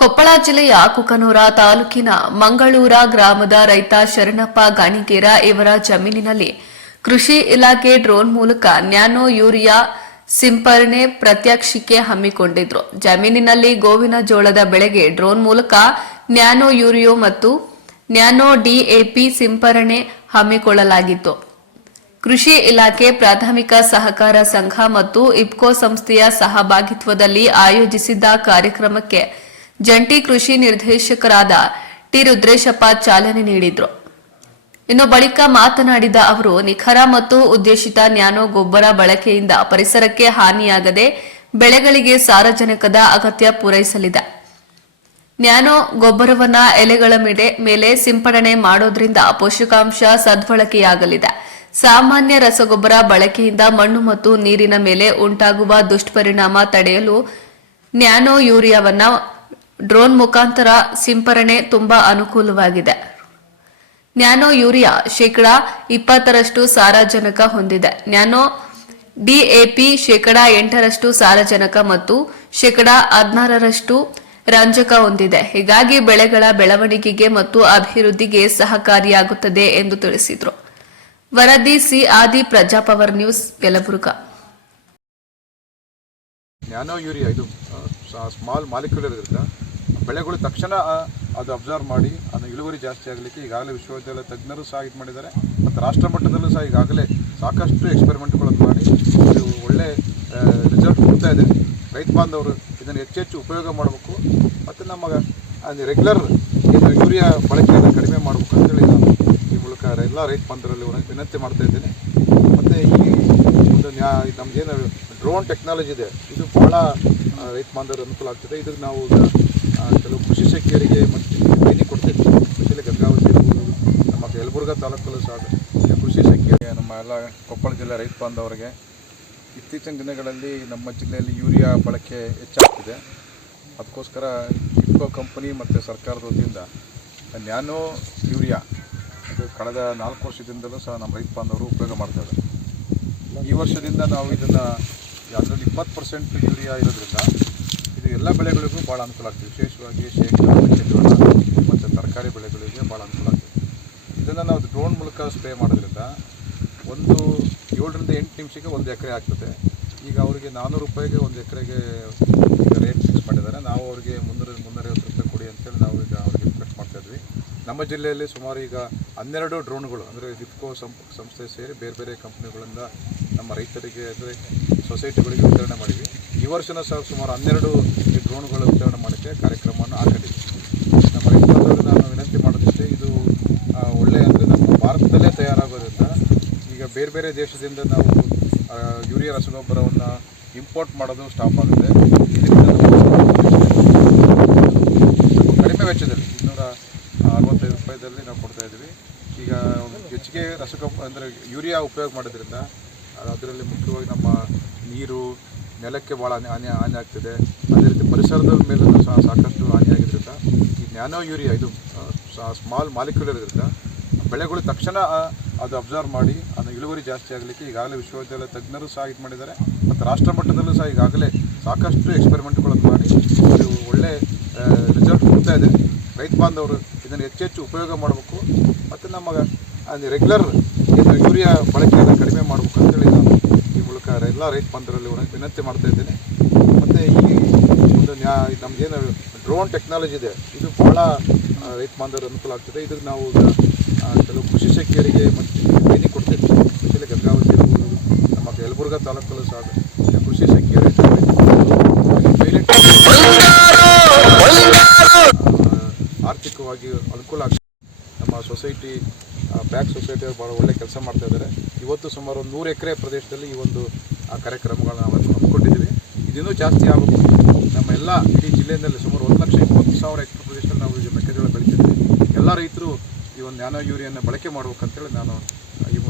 ಕೊಪ್ಪಳ ಜಿಲ್ಲೆಯ ಕುಕನೂರ ತಾಲೂಕಿನ ಮಂಗಳೂರ ಗ್ರಾಮದ ರೈತ ಶರಣಪ್ಪ ಗಾಣಿಗೇರ ಇವರ ಜಮೀನಿನಲ್ಲಿ ಕೃಷಿ ಇಲಾಖೆ ಡ್ರೋನ್ ಮೂಲಕ ನ್ಯಾನೋ ಯೂರಿಯಾ ಸಿಂಪರಣೆ ಪ್ರಾತ್ಯಕ್ಷಿಕೆ ಹಮ್ಮಿಕೊಂಡಿದ್ರು. ಜಮೀನಿನಲ್ಲಿ ಗೋವಿನ ಜೋಳದ ಬೆಳೆಗೆ ಡ್ರೋನ್ ಮೂಲಕ ನ್ಯಾನೋ ಯೂರಿಯೋ ಮತ್ತು ನ್ಯಾನೋ ಡಿಎಪಿ ಸಿಂಪರಣೆ ಹಮ್ಮಿಕೊಳ್ಳಲಾಗಿತ್ತು. ಕೃಷಿ ಇಲಾಖೆ ಪ್ರಾಥಮಿಕ ಸಹಕಾರ ಸಂಘ ಮತ್ತು ಇಫ್ಕೋ ಸಂಸ್ಥೆಯ ಸಹಭಾಗಿತ್ವದಲ್ಲಿ ಆಯೋಜಿಸಿದ್ದ ಕಾರ್ಯಕ್ರಮಕ್ಕೆ ಜಂಟಿ ಕೃಷಿ ನಿರ್ದೇಶಕರಾದ ಟಿ ರುದ್ರೇಶಪ್ಪ ಚಾಲನೆ ನೀಡಿದರು. ಇನ್ನು ಬಳಿಕ ಮಾತನಾಡಿದ ಅವರು, ನಿಖರ ಮತ್ತು ಉದ್ದೇಶಿತ ನ್ಯಾನೋ ಗೊಬ್ಬರ ಬಳಕೆಯಿಂದ ಪರಿಸರಕ್ಕೆ ಹಾನಿಯಾಗದೆ ಬೆಳೆಗಳಿಗೆ ಸಾರಜನಕದ ಅಗತ್ಯ ಪೂರೈಸಲಿದೆ. ನ್ಯಾನೋ ಗೊಬ್ಬರವನ್ನ ಎಲೆಗಳ ಮೇಲೆ ಸಿಂಪಡಣೆ ಮಾಡೋದ್ರಿಂದ ಪೋಷಕಾಂಶ ಸದ್ಬಳಕೆಯಾಗಲಿದೆ. ಸಾಮಾನ್ಯ ರಸಗೊಬ್ಬರ ಬಳಕೆಯಿಂದ ಮಣ್ಣು ಮತ್ತು ನೀರಿನ ಮೇಲೆ ಉಂಟಾಗುವ ದುಷ್ಪರಿಣಾಮ ತಡೆಯಲು ನ್ಯಾನೋ ಯೂರಿಯಾವನ್ನ ಡ್ರೋನ್ ಮುಖಾಂತರ ಸಿಂಪರಣೆ ತುಂಬಾ ಅನುಕೂಲವಾಗಿದೆ. ನ್ಯಾನೋ ಯೂರಿಯಾ ಶೇಕಡಾ 20ರಷ್ಟು ಸಾರಜನಕ ಹೊಂದಿದೆ. ನ್ಯಾನೋ ಡಿಎಪಿ ಶೇಕಡಾ 8ರಷ್ಟು ಸಾರಜನಕ ಮತ್ತು ಶೇಕಡಾ 16ರಷ್ಟು ರಂಜಕ ಹೊಂದಿದೆ. ಹೀಗಾಗಿ ಬೆಳೆಗಳ ಬೆಳವಣಿಗೆಗೆ ಮತ್ತು ಅಭಿವೃದ್ಧಿಗೆ ಸಹಕಾರಿಯಾಗುತ್ತದೆ ಎಂದು ತಿಳಿಸಿದರು. ವರದಿ ಸಿ ಆದಿ, Praja power news, Yelburga. Nano urea ಇದು ಸ್ಮಾಲ್ ಮಾಲಿಕ್ಯುಲರ್ ಇರುತ್ತೆ. ಬೆಳೆಗಳು ತಕ್ಷಣ ಅದು ಅಬ್ಸರ್ವ್ ಮಾಡಿ ಅದನ್ನು ಇಳುವರಿ ಜಾಸ್ತಿ ಆಗಲಿಕ್ಕೆ ಈಗಾಗಲೇ ವಿಶ್ವವಿದ್ಯಾಲಯ ತಜ್ಞರು ಸಹ ಇದು ಮಾಡಿದ್ದಾರೆ ಮತ್ತು ರಾಷ್ಟ್ರ ಮಟ್ಟದಲ್ಲೂ ಸಹ ಈಗಾಗಲೇ ಸಾಕಷ್ಟು ಎಕ್ಸ್ಪೆರಿಮೆಂಟ್ಗಳನ್ನು ಮಾಡಿ ಇದು ಒಳ್ಳೆ ರಿಸಲ್ಟ್ ಕೊಡ್ತಾ ಇದೆ. ರೈತ ಬಾಂಧವರು ಇದನ್ನು ಹೆಚ್ಚೆಚ್ಚು ಉಪಯೋಗ ಮಾಡಬೇಕು ಮತ್ತು ನಮ್ಮ ರೆಗ್ಯುಲರ್ ಏನು ಯೂರಿಯಾ ಬಳಕೆಯನ್ನು ಕಡಿಮೆ ಮಾಡಬೇಕು ಅಂತೇಳಿ ನಾನು ಈ ಮೂಲಕ ಎಲ್ಲ ರೈತ ಬಾಂಧವರಲ್ಲಿ ವಿನಂತಿ ಮಾಡ್ತಾ ಇದ್ದೇನೆ. ಮತ್ತು ಈ ಒಂದು ನಮಗೇನು ಡ್ರೋನ್ ಟೆಕ್ನಾಲಜಿ ಇದೆ, ಇದು ಭಾಳ ರೈತ ಬಾಂಧವರು ಅನುಕೂಲ ಆಗ್ತದೆ. ಇದಕ್ಕೆ ನಾವು ಕೆಲವು ಕೃಷಿ ಸಖಿಯರಿಗೆ ಮತ್ತು ಟ್ರೈನಿಂಗ್ ಕೊಡ್ತೇವೆ. ಸ್ಪೆಷಲಿ ಗಂಗಾವತಿ ಇರ್ಬೋದು, ನಮ್ಮ ಯಲಬುರ್ಗಾ ತಾಲೂಕಲ್ಲೂ ಸಹ ಕೃಷಿ ಸಖಿಯರಿಗೆ, ನಮ್ಮ ಎಲ್ಲ ಕೊಪ್ಪಳ ಜಿಲ್ಲೆ ರೈತ ಬಾಂಧವರಿಗೆ ಇತ್ತೀಚಿನ ದಿನಗಳಲ್ಲಿ ನಮ್ಮ ಜಿಲ್ಲೆಯಲ್ಲಿ ಯೂರಿಯಾ ಬಳಕೆ ಹೆಚ್ಚಾಗ್ತಿದೆ. ಅದಕ್ಕೋಸ್ಕರ ಇಫ್ಕೋ ಕಂಪನಿ ಮತ್ತು ಸರ್ಕಾರದ ವತಿಯಿಂದ ನ್ಯಾನೋ ಯೂರಿಯಾ ಇದು ಕಳೆದ 4 ವರ್ಷದಿಂದಲೂ ಸಹ ನಮ್ಮ ರೈತ ಬಾಂಧವರು ಉಪಯೋಗ ಮಾಡ್ತಾರೆ. ಈ ವರ್ಷದಿಂದ ನಾವು ಇದನ್ನು ಅದರಲ್ಲಿ 20% ಯೂರಿಯಾ ಇರೋದ್ರಿಂದ ಇದು ಎಲ್ಲ ಬೆಳೆಗಳಿಗೂ ಭಾಳ ಅನುಕೂಲ ಆಗ್ತದೆ. ವಿಶೇಷವಾಗಿ ಶೇಂಗಾ, ಮೆಕ್ಕೆಜೋಳ ಮತ್ತು ತರಕಾರಿ ಬೆಳೆಗಳಿಗೆ ಭಾಳ ಅನುಕೂಲ ಆಗ್ತದೆ. ಇದನ್ನು ನಾವು ಡ್ರೋನ್ ಮೂಲಕ ಸ್ಪ್ರೇ ಮಾಡೋದ್ರಿಂದ 7ರಿಂದ 8 ನಿಮಿಷಕ್ಕೆ 1 ಎಕರೆ ಆಗ್ತದೆ. ಈಗ ಅವರಿಗೆ 400 ರೂಪಾಯಿಗೆ 1 ಎಕರೆಗೆ ಈಗ ರೇಟ್ ಫಿಕ್ಸ್ ಮಾಡಿದ್ದಾರೆ. ನಾವು ಅವರಿಗೆ 350 ರೂಪಾಯಿ ಕೊಡಿ ಅಂತೇಳಿ ನಾವು ಈಗ ಅವರಿಗೆ ರಿಕ್ವೆಸ್ಟ್ ಮಾಡ್ತಾಯಿದ್ವಿ. ನಮ್ಮ ಜಿಲ್ಲೆಯಲ್ಲಿ ಸುಮಾರು ಈಗ 12 ಡ್ರೋನ್ಗಳು ಅಂದರೆ ಇಫ್ಕೋ ಸಂಸ್ಥೆ ಸೇರಿ ಬೇರೆ ಬೇರೆ ಕಂಪ್ನಿಗಳಿಂದ ನಮ್ಮ ರೈತರಿಗೆ ಅಂದರೆ ಸೊಸೈಟಿಗಳಿಗೆ ವಿತರಣೆ ಮಾಡಿದ್ವಿ. ಈ ವರ್ಷನೂ ಸಹ ಸುಮಾರು 12 ಡ್ರೋನ್ಗಳು ವಿತರಣೆ ಮಾಡೋಕ್ಕೆ ಕಾರ್ಯಕ್ರಮವನ್ನು ಹಾಕಿದ್ವಿ. ನಮ್ಮ ರೈತರಿಗೆ ನಾನು ವಿನಂತಿ ಮಾಡೋದಿಷ್ಟೇ, ಇದು ಒಳ್ಳೆಯ ಅಂದರೆ ನಮ್ಮ ಭಾರತದಲ್ಲೇ ತಯಾರಾಗೋದ್ರಿಂದ ಈಗ ಬೇರೆ ಬೇರೆ ದೇಶದಿಂದ ನಾವು ಯೂರಿಯಾ ರಸಗೊಬ್ಬರವನ್ನು ಇಂಪೋರ್ಟ್ ಮಾಡೋದು ಸ್ಟಾಪ್ ಆಗುತ್ತೆ. ಇದರಿಂದ ಕಡಿಮೆ ವೆಚ್ಚದಲ್ಲಿ 265 ರೂಪಾಯಿದಲ್ಲಿ ನಾವು ಕೊಡ್ತಾಯಿದ್ವಿ. ಈಗ ಹೆಚ್ಚಿಗೆ ರಸಗೊಬ್ಬರ ಅಂದರೆ ಯೂರಿಯಾ ಉಪಯೋಗ ಮಾಡೋದ್ರಿಂದ ಅದರಲ್ಲಿ ಮುಖ್ಯವಾಗಿ ನಮ್ಮ ನೀರು, ನೆಲಕ್ಕೆ ಭಾಳ ಹಾನಿ ಆಗ್ತಿದೆ. ಅದೇ ರೀತಿ ಪರಿಸರದ ಮೇಲೂ ಸಹ ಸಾಕಷ್ಟು ಹಾನಿಯಾಗಿದ್ದರಿಂದ ಈ ನ್ಯಾನೋ ಯೂರಿಯಾ ಇದು ಸ್ಮಾಲ್ ಮಾಲಿಕ್ಯುಲರ್ ಇರುತ್ತೆ. ಬೆಳೆಗಳು ತಕ್ಷಣ ಅದು ಅಬ್ಸರ್ವ್ ಮಾಡಿ ಅದನ್ನು ಇಳುವರಿ ಜಾಸ್ತಿ ಆಗಲಿಕ್ಕೆ ಈಗಾಗಲೇ ವಿಶ್ವವಿದ್ಯಾಲಯ ತಜ್ಞರು ಸಹ ಇದು ಮಾಡಿದ್ದಾರೆ ಮತ್ತು ರಾಷ್ಟ್ರ ಮಟ್ಟದಲ್ಲೂ ಸಹ ಈಗಾಗಲೇ ಸಾಕಷ್ಟು ಎಕ್ಸ್ಪೆರಿಮೆಂಟ್ಗಳನ್ನು ಮಾಡಿ ಇದು ಒಳ್ಳೆ ರಿಸಲ್ಟ್ ಕೊಡ್ತಾ ಇದೆ. ರೈತ ಬಾಂಧವರು ಇದನ್ನು ಹೆಚ್ಚೆಚ್ಚು ಉಪಯೋಗ ಮಾಡಬೇಕು ಮತ್ತು ನಮ್ಮ ರೆಗ್ಯುಲರ್ ಏನು ಯೂರಿಯಾ ಬಳಕೆಯನ್ನು ಕಡಿಮೆ ಮಾಡಬೇಕು ಅಂತೇಳಿ ನಾನು ಈ ಮೂಲಕ ಎಲ್ಲ ರೈತ ಬಾಂಧವರಲ್ಲಿ ವಿನಂತಿ ಮಾಡ್ತಾ ಇದ್ದೇನೆ. ಮತ್ತು ಈ ಒಂದು ನಮಗೇನು ಡ್ರೋನ್ ಟೆಕ್ನಾಲಜಿ ಇದೆ, ಇದು ಭಾಳ ರೈತ ಬಾಂಧವರು ಅನುಕೂಲ ಆಗ್ತದೆ. ಇದಕ್ಕೆ ನಾವು ಕೆಲವು ಕೃಷಿ ಸಖಿಯರಿಗೆ ಮತ್ತು ಟ್ರೈನಿಂಗ್ ಕೊಡ್ತೇವೆ. ಸ್ಪೆಷಲಿ ಗಂಗಾವತಿ ಇರ್ಬೋದು, ನಮ್ಮ ಯಲಬುರ್ಗಾ ತಾಲೂಕಲ್ಲೂ ಸಹ ಕೃಷಿ ಸಖಿಯರಿಗೆ ಆರ್ಥಿಕವಾಗಿ ಅನುಕೂಲ ಆಗ್ತದೆ. ನಮ್ಮ ಸೊಸೈಟಿ ಬ್ಯಾಕ್ ಸೊಸೈಟಿಯವರು ಭಾಳ ಒಳ್ಳೆ ಕೆಲಸ ಮಾಡ್ತಾ ಇದ್ದಾರೆ. ಇವತ್ತು ಸುಮಾರು 100 ಎಕರೆ ಪ್ರದೇಶದಲ್ಲಿ ಈ ಒಂದು ಕಾರ್ಯಕ್ರಮಗಳನ್ನ ನಾವು ಹಮ್ಮಿಕೊಂಡಿದ್ದೀವಿ. ಇದನ್ನೂ ಜಾಸ್ತಿ ಆಗಬೇಕು. ನಮ್ಮ ಎಲ್ಲ ಇಡೀ ಜಿಲ್ಲೆಯಲ್ಲಿ ಸುಮಾರು 1,20,000 ಎಕರೆ ಪ್ರದೇಶದಲ್ಲಿ ನಾವು ಈಗ ಮೆಕ್ಕೆಜೋಳ ಬೆಳೀತಿದ್ದೀವಿ. ಎಲ್ಲ ರೈತರು ಈ ಒಂದು ನ್ಯಾನೋ ಯೂರಿಯಾನ ಬಳಕೆ ಮಾಡ್ಬೇಕಂತೇಳಿ ನಾನು ಈ